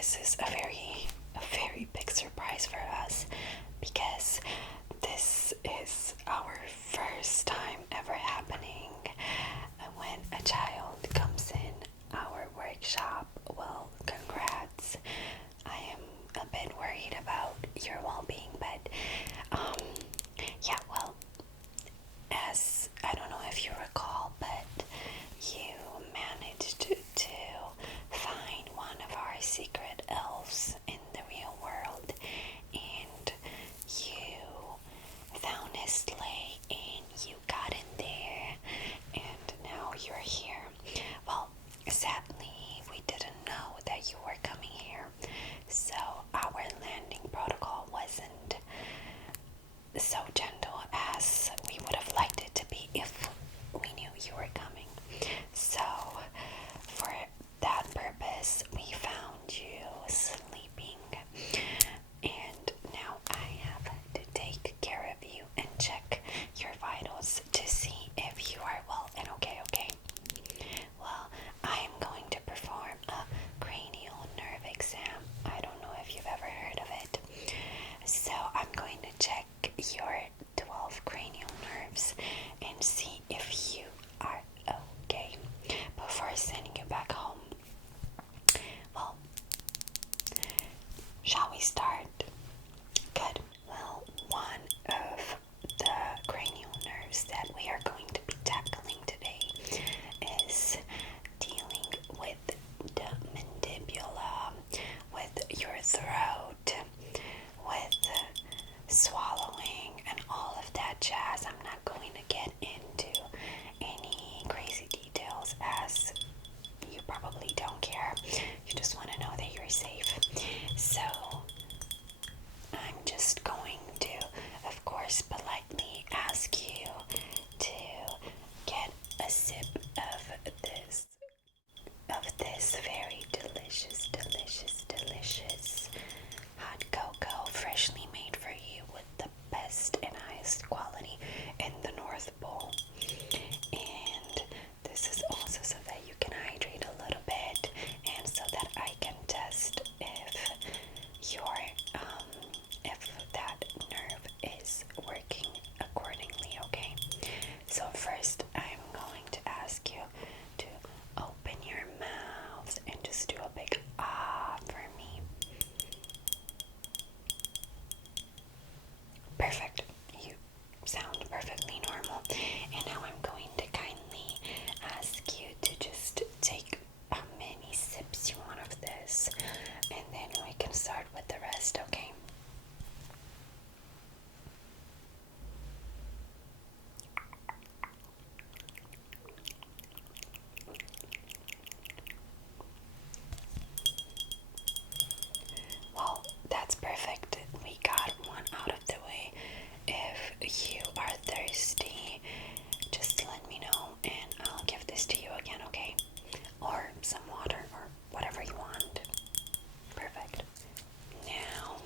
this is a very big surprise for us because this is our first time ever happening when a child comes in our workshop. Well, congrats. I am a bit worried about your well-being, but yeah, well, as I don't know if you recall, but you managed to find one of our secret elves in the real world, and you found his sleigh and you got in there, and now you're here. Well, sadly, we didn't know that you were coming here, so our landing protocol wasn't so gentle as we would have liked it to be if we knew you were coming. So, for that purpose, we found you sleeping, and now I have to take care of you and check your vitals to see if you are well and okay? Well, I am going to perform a cranial nerve exam. I don't know if you've ever heard of it. So I'm going to check your 12 cranial nerves and see if you are okay before sending you back home. Well, shall we start? Good. Well, one of the cranial nerves that we are going to be tackling today is dealing with the mandibula, with your throat, with swallowing, and all of that jazz. I'm not going to get into any crazy details as you probably don't care. You just want to know that you're safe. So, I'm just going to, of course, politely ask you to get a sip of this very delicious hot cocoa, freshly made for you with the best and highest quality in the North Pole. And this is also so that you can hydrate a little bit, and so that I can test if that nerve is working accordingly, okay? So first I'm going to ask you to open your mouth and just do a big ah for me. Perfect. You sound perfectly normal. And now I'm going to kindly ask you to just take how many sips you want of this, and then we can start with the rest, okay? Well, that's perfect. We got one out of the way. If you are thirsty, just let me know and I'll give this to you again, okay? Or some water or whatever you want. Perfect. Now,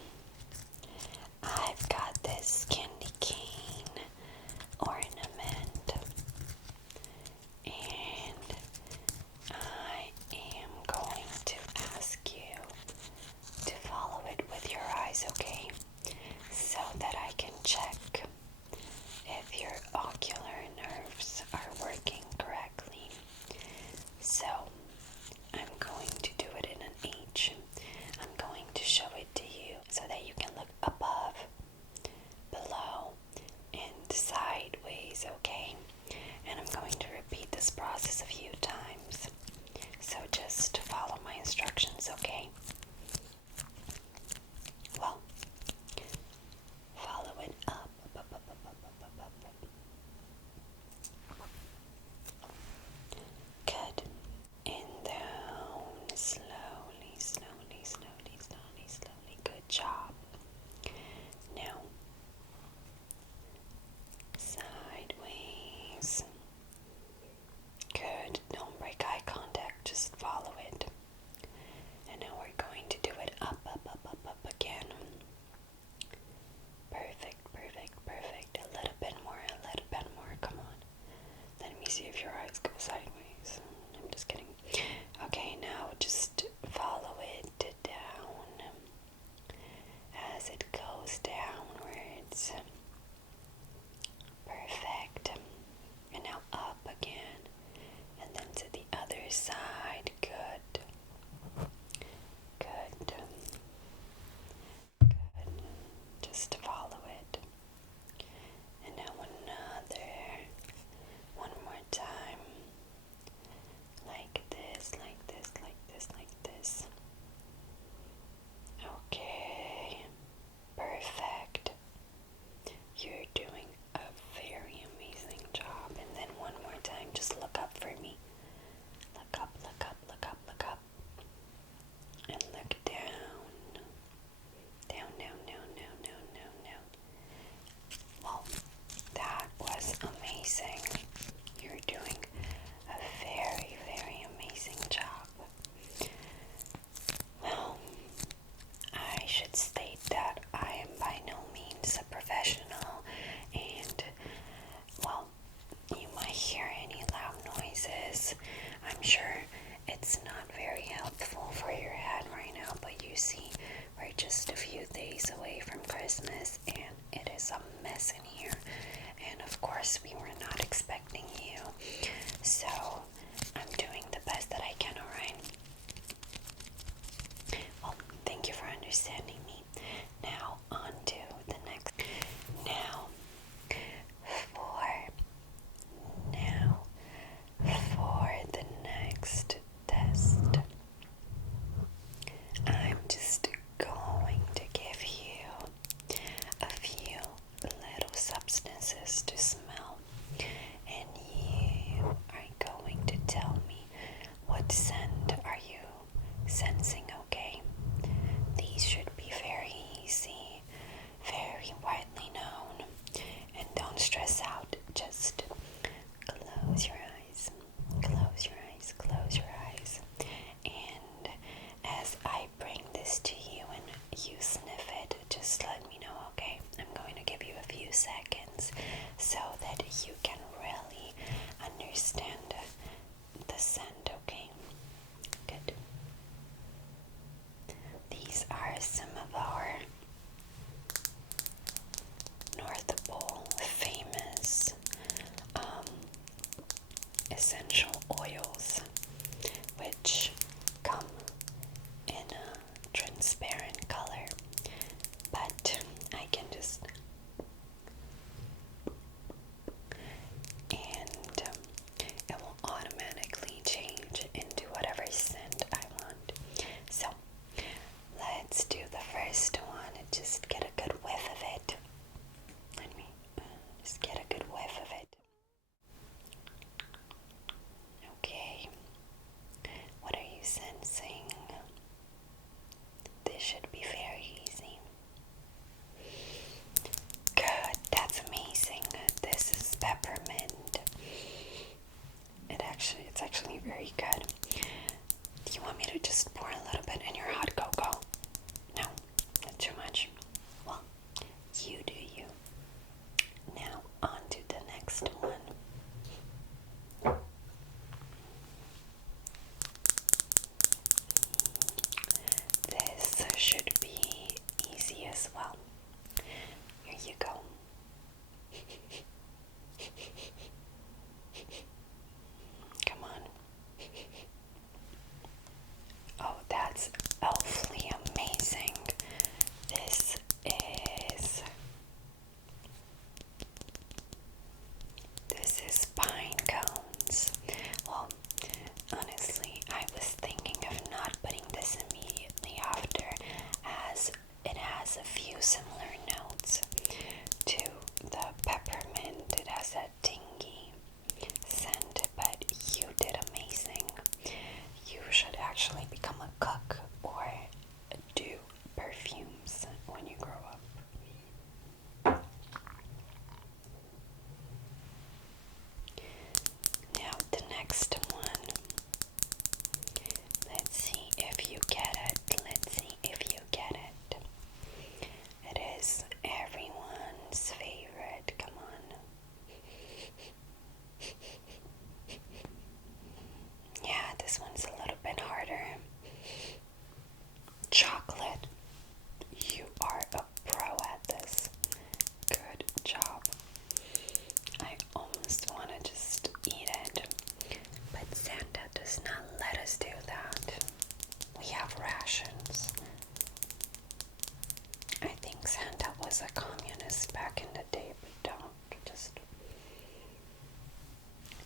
was a communist back in the day, but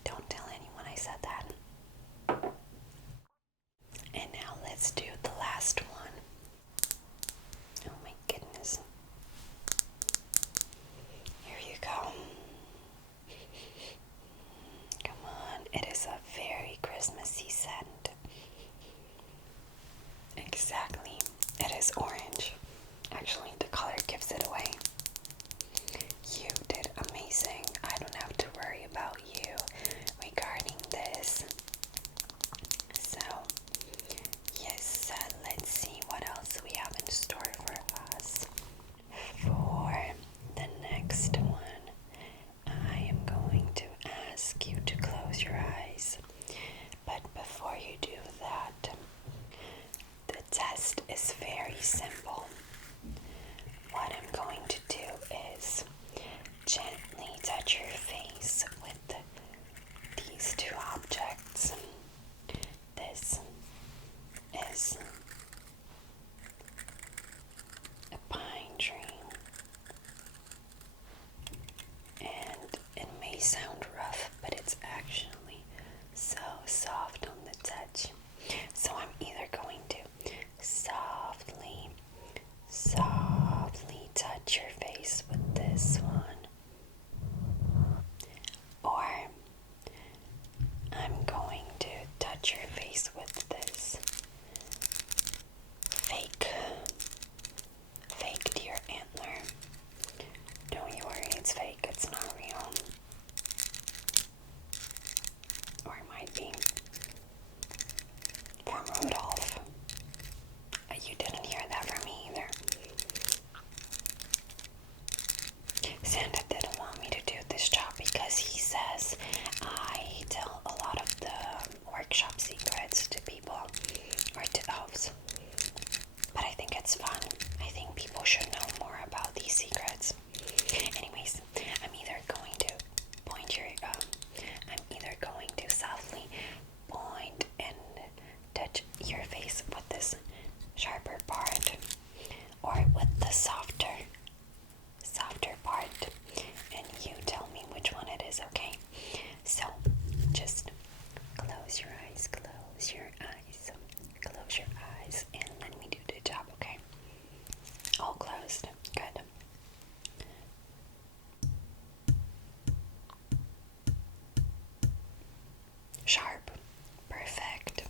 don't tell anyone I said that. And now let's do the last one. Oh my goodness. Here you go. Come on, it is a very Christmassy scent. Exactly, it is orange. Actually, the color gives it away. You did amazing. I don't have to worry about you regarding this. So, yes, let's see what else we have in store for us. For the next one, I am going to ask you to close your eyes. But before you do that, the test is very simple. What I'm going to do is gently touch your face with these two objects. This is a pine tree, and it may sound rough, but it's actually so soft on the touch. So I'm either going to softly touch your face with this one, or I'm going to touch your face with this fake deer antler. Don't you worry, it's fake, it's not real. Or it might be from Rudolph. You didn't hear that from me either. Santa didn't want me to do this job because he says I tell a lot of the workshop secrets to people or to elves. But I think it's fun. I think people should know more about these secrets. Anyways, I'm either going to I'm either going to softly point and touch your face with this sharper part, or with the softer part, and you tell me which one it is, okay? So just close your eyes, close your eyes, and let me do the job, okay? All closed. Good. Sharp. Perfect.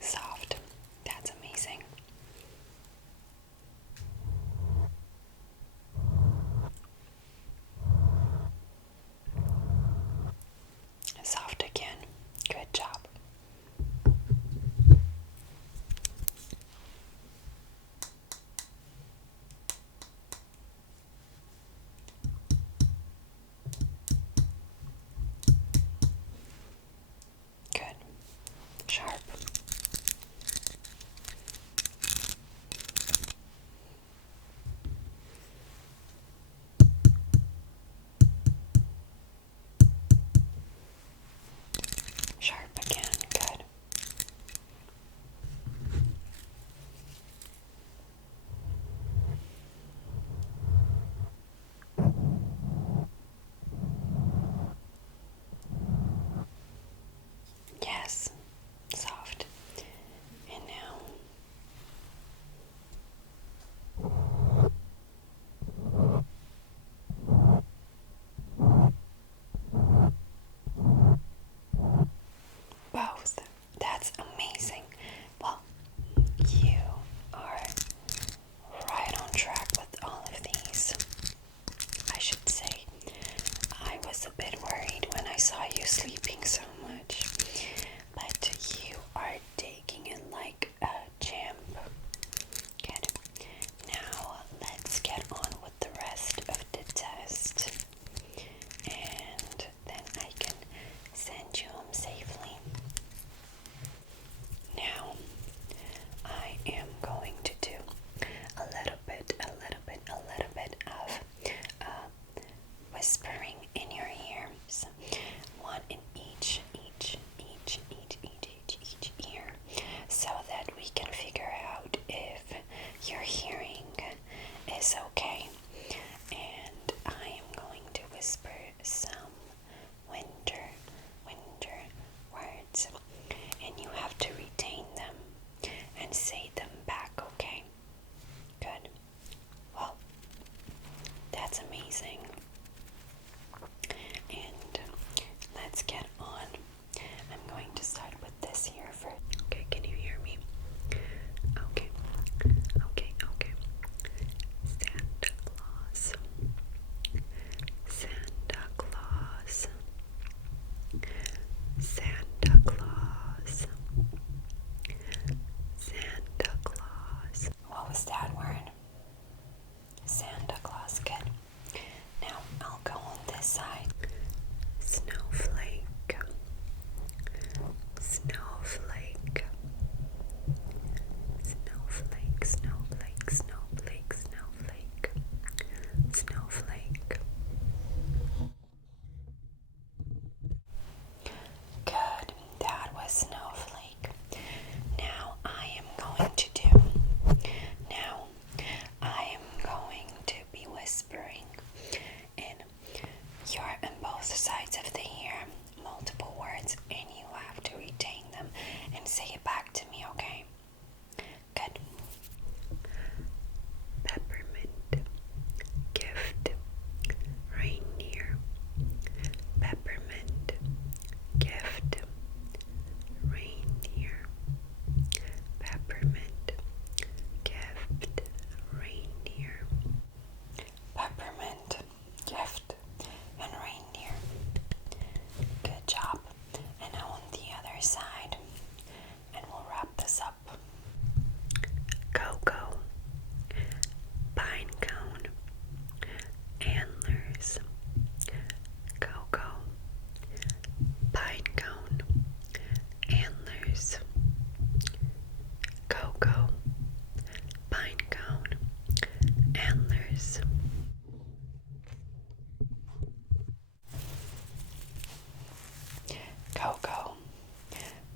Soft. That's amazing. antlers. Cocoa,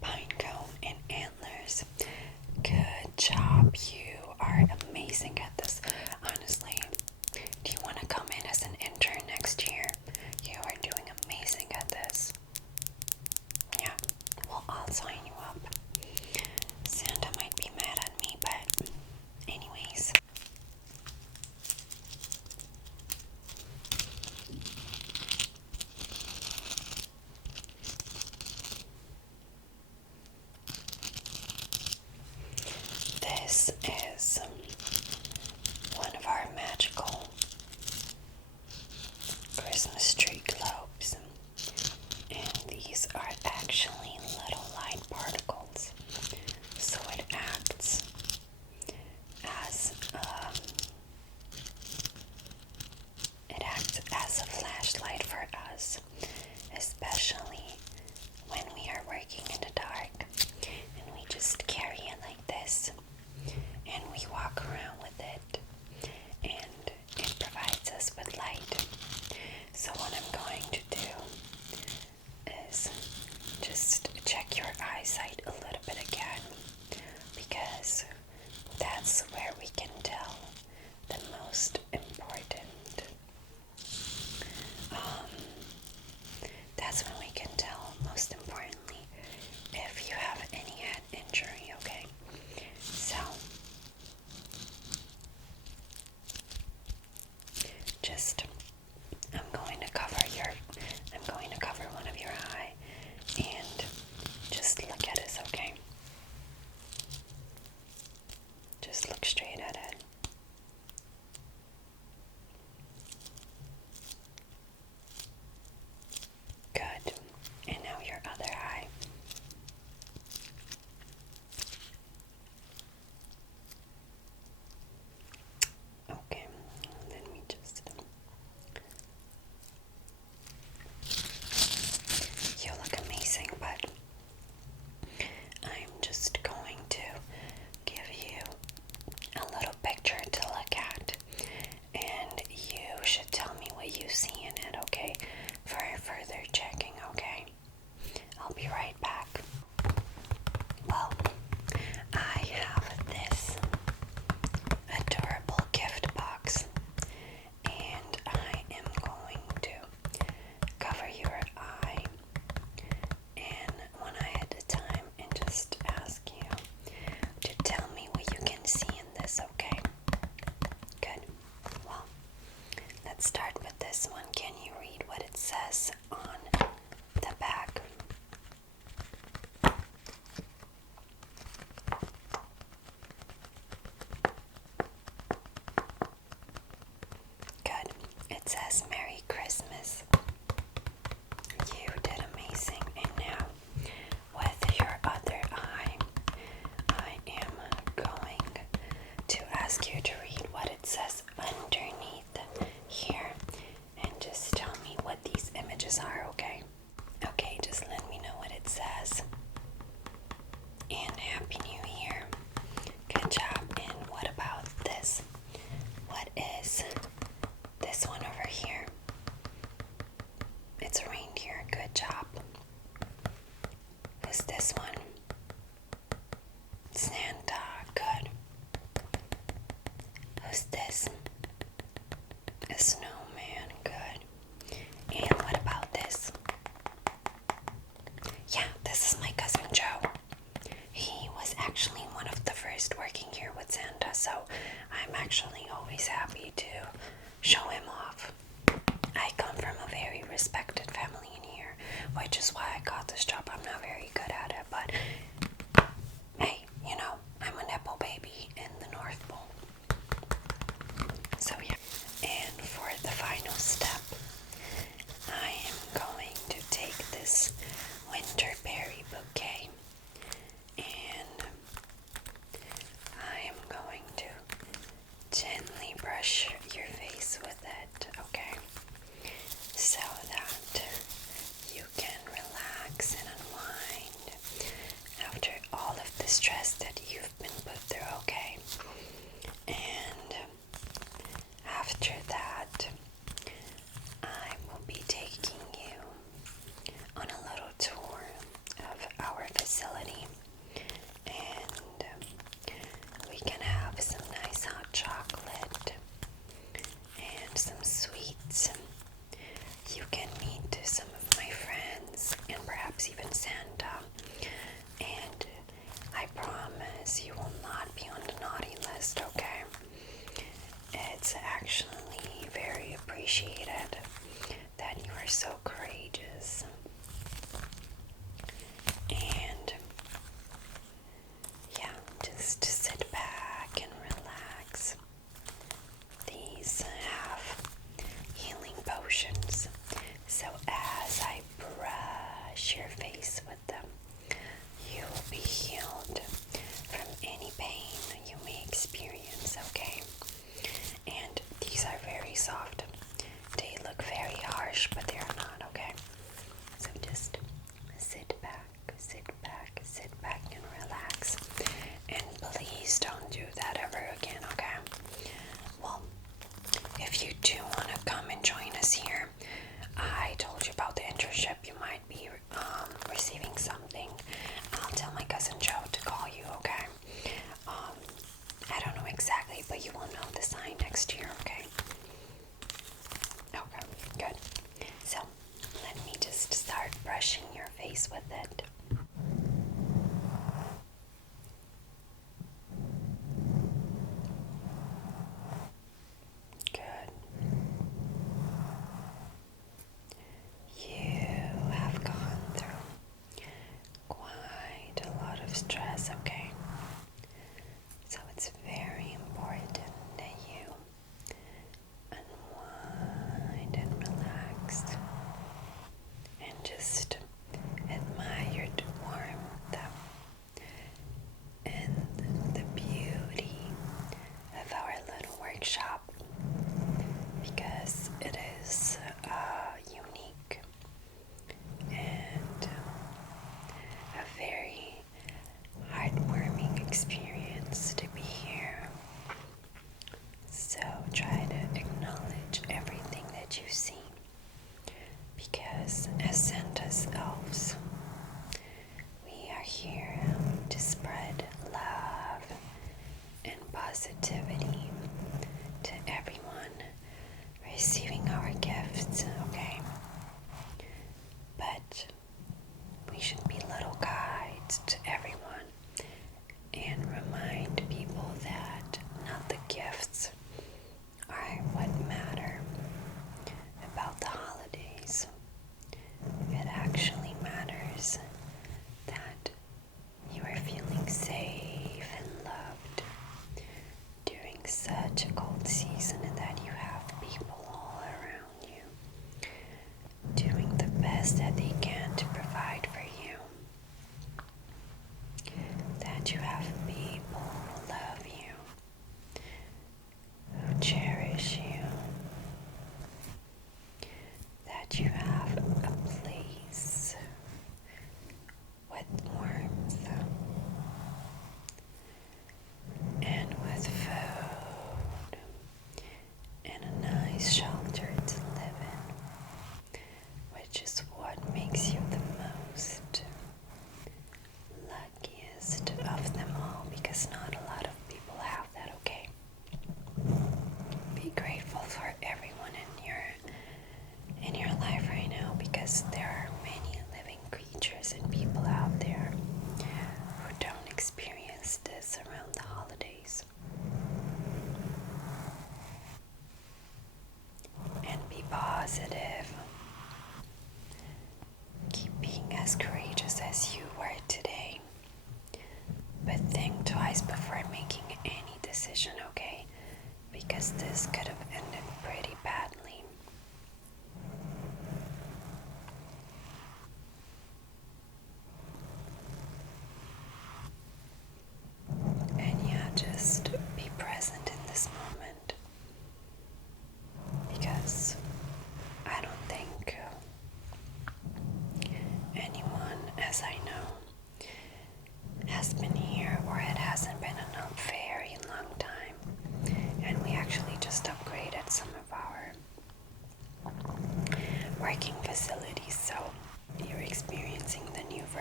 pinecone, and antlers. Good job. You are amazing at this. Honestly, do you want to come in as an intern next year? You are doing amazing at this. Yeah, well, I'll sign you up. Santa might be mad at me, but anyways. This is one of our magical Christmas tree globes, and these are actually little light particles, so it acts as a flashlight for us, especially when we are working in the dark, and we just carry it like this, and we walk around with it, and it provides us with light. So what I'm going to do is just check your eyesight a little bit again, because that's where we can tell the most important. That's when we can tell, most importantly, if you have any head injury, okay? So, I'm going to cover one of your eye, and just look at us, okay? Just look straight at it. Good. And now your other eye. Okay, let me just... You look amazing, but I'm just going to give you a little picture to look at, and you should tell me what you see in it, okay? For further checking, okay? I'll be right back. Well, I have this adorable gift box, and I am going to cover your eye and one eye at a time and just ask you to tell me what you can see in this, okay? Good. Well, let's start with this one. Can you read what it says on the back? Good. It says Merry Christmas. You did amazing. And now, with your other eye, I am going to ask you to read what it says underneath here, and just tell me what these images are, okay? Okay, just let me know what it says. And Happy New Year. Good job. And what about this? What is this one over here? It's a reindeer. Good job. Who's this one? Santa. Good. Who's this? A snowman. Good. And what about this? Yeah, this is my cousin Joe. He was actually one of the first working here with Santa, so I'm actually always happy to show him off. I come from a very respected family in here, which is why I got this job. I'm not very good at it, but hey, you know, I'm a Nepo baby in the North Pole. So yeah, and for the final step, I am going to take this winter berry bouquet, and I am going to gently brush your face with it, okay? So that you can relax and unwind after that, I will be taking you on a little tour of our facility, and we can have some nice hot chocolate and some sweets. You can meet some of my friends and perhaps even Santa, and I promise you will not be on the naughty list, okay? It's actually very appreciated that you are so courageous. And yeah, just sit back and relax. These have healing potions, so as I brush your face with them, you will be healed from any pain you may experience, okay? And these are very soft. They look very harsh, but they are not, okay? So just sit back, and relax. And please don't do that ever again, okay? Well, if you do want to come and join us here, I told you about the internship. You might be receiving something. I'll tell my cousin Joe to call you, okay? I don't know exactly, but you will know the sign next year, okay? Okay, good. So, let me just start brushing your face with it. Good. You have gone through quite a lot of stress, okay? So it's very important that you unwind and relax and just admire the warmth and the beauty of our little workshop, because it is unique and a very heartwarming experience to be here. So try to acknowledge everything that you see, because as Santa's elves, we are here to spread love and positivity to everyone receiving our gifts, okay? But we should be little guides to everyone and remind people that not the gifts are what matter about the holidays. It actually matters that you are feeling safe and loved during such a cold season, and that you have people all around you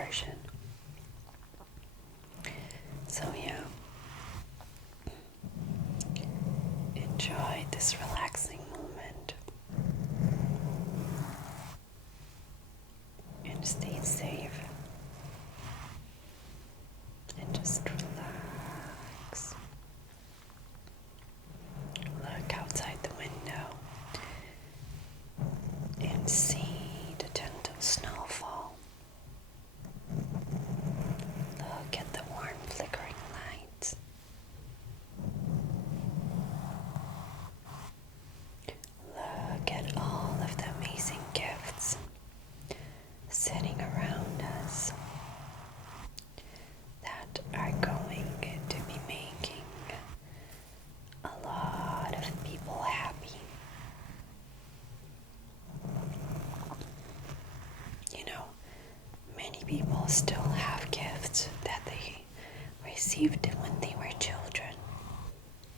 version. So yeah, enjoy this relaxing moment and stay safe and just relax. Look outside the window and see the gentle snowfall. Look at the warm flickering lights. Look at all of the amazing gifts sitting around us that are going to be making a lot of people happy. You know, many people still have gifts that they received when they were children,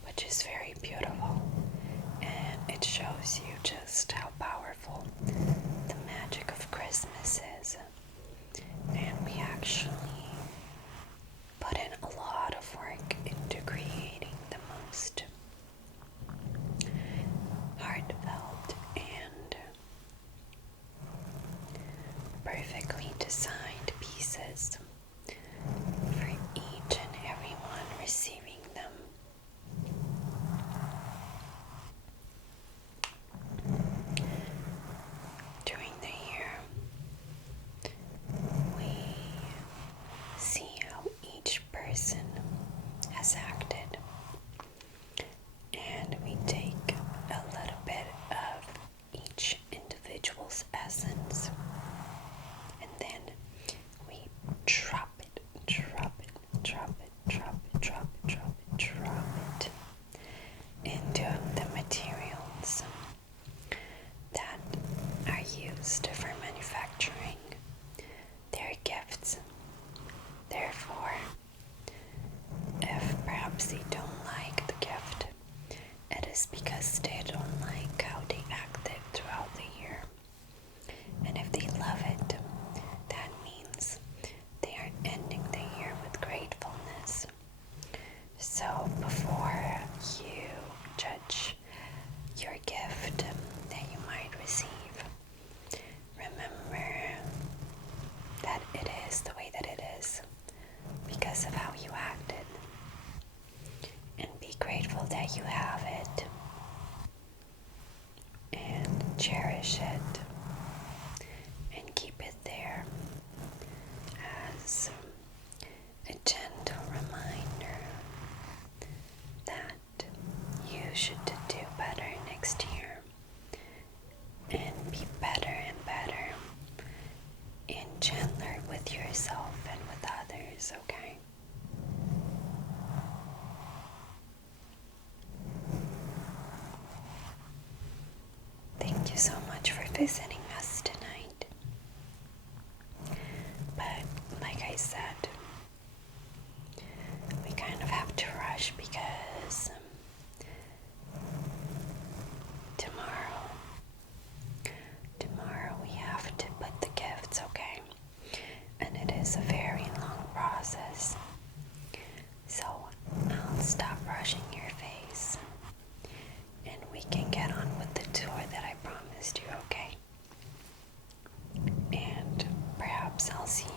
which is very beautiful, and it shows you just how powerful the magic of Christmas is. And we actually put in a lot of work into creating the most heartfelt and perfectly designed pieces for each and everyone receiving them. During the year, we see how each person has acted, and we take a little bit of each individual's essence, and then we drop it, drop it, drop it, drop it, drop it, drop it, drop it into the materials that are used for manufacturing their gifts. Therefore, if perhaps they don't like the gift, it is because they don't like how they acted throughout the year. And if they love it, that means they are ending the year with gratefulness. So before you judge your gift that you might receive, remember that it is the way that it is because of how you acted. And be grateful that you have it. And cherish it. And keep it there as a gentle reminder that you should do better next year and be better and better and gentler with yourself and with others, okay? Thank you so much for visiting us tonight. But like I said, we kind of have to rush because tomorrow we have to put the gifts, okay? And it is a very long process. So I'll stop rushing your face and we can get on with the tour that I promised you, okay? And perhaps I'll see